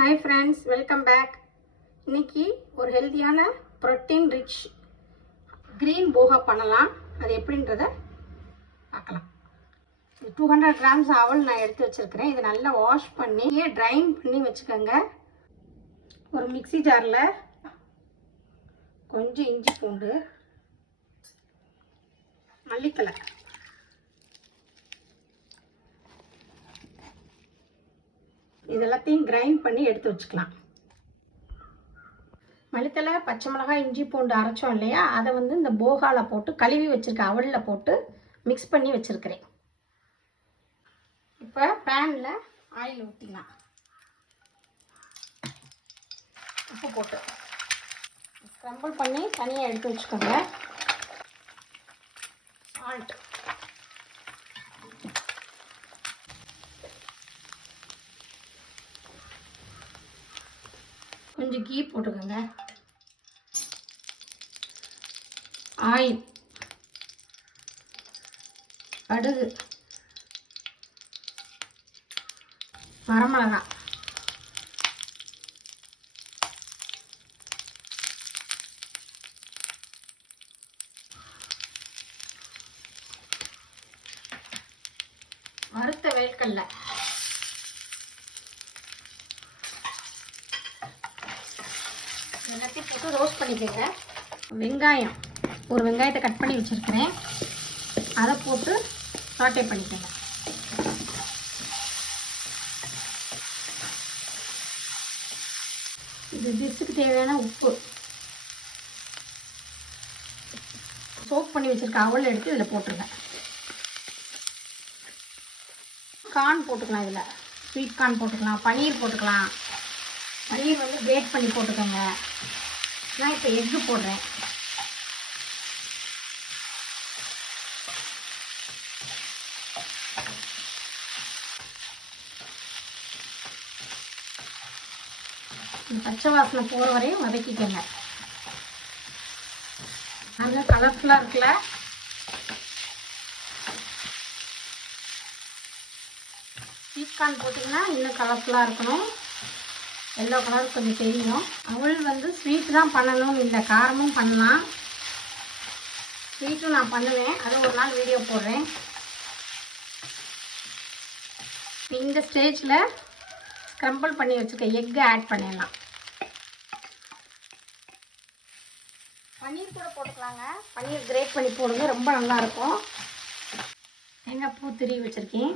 Hi friends, welcome back. இன்னைக்கு ஒரு ஹெல்தியான புரோட்டீன் ரிச் கிரீன் போகா பண்ணலாம். அது எப்படின்றத பார்க்கலாம். 200 grams அவல் நான் எடுத்து வச்சிருக்கிறேன். இதை நல்லா வாஷ் பண்ணி ட்ரைன் பண்ணி வச்சுக்கோங்க. ஒரு மிக்ஸி ஜாரில் கொஞ்சம் இஞ்சி பூண்டு, மல்லித்தலை, இதெல்லாத்தையும் கிரைண்ட் பண்ணி எடுத்து வச்சுக்கலாம். மல்லித்தலை, பச்சை மிளகாய், இஞ்சி பூண்டு அரைச்சோம் இல்லையா, அதை இந்த போகாவில் போட்டு கழுவி வச்சுருக்கேன். அவலில் போட்டு மிக்ஸ் பண்ணி வச்சுருக்கிறேன். இப்போ பேனில் ஆயில் ஊற்றிக்கலாம். உப்பு போட்டு ஸ்க்ரம்பிள் பண்ணி தனியாக எடுத்து வச்சுக்கோங்க. சால்ட், கொஞ்சம் கீ போட்டுக்கோங்க. ஆயில், கடுகு, வரமிளகாய், வறுத்த வேர்க்கடலை, எல்லாத்தையும் போட்டு ரோஸ்ட் பண்ணிக்கோங்க. வெங்காயம், ஒரு வெங்காயத்தை கட் பண்ணி வச்சுருக்கிறேன். அதை போட்டு சாட்டே பண்ணிக்கோங்க. இது டிஷ்ஷுக்கு தேவையான உப்பு, சோப் பண்ணி வச்சுருக்க அவல் எடுத்து இதில் போட்டுருங்க. கார்ன் போட்டுக்கலாம். இதில் ஸ்வீட் கார்ன் போட்டுக்கலாம், பன்னீர் போட்டுக்கலாம். பன்னீர் கிரேட் பண்ணி போட்டுக்கோங்க. நான் இப்போ எக்கு போடுறேன். பச்சை வாசனை போகிற வரையும் வதக்கிக்கோங்க. நல்லா கலர்ஃபுல்லாக இருக்குல்ல? ஸ்வீட் கார்ன் போட்டிங்கன்னா இன்னும் கலர்ஃபுல்லாக இருக்கணும். எல்லோ கலர் கொஞ்சம் தெரியும். அவள் ஸ்வீட் தான் பண்ணணும், இந்த காரமும் பண்ணலாம். ஸ்வீட்டும் நான் பண்ணுவேன், அதை ஒரு நாள் வீடியோ போடுறேன். இந்த ஸ்டேஜில் ஸ்க்ரம்பிள் பண்ணி வச்சுருக்க எக்கை ஆட் பண்ணிடலாம். பன்னீர் கூட போட்டுக்கலாங்க. பன்னீர் கிரேட் பண்ணி போடுங்க, ரொம்ப நல்லாயிருக்கும். தேங்காய் பூ திருவி வச்சுருக்கேன்.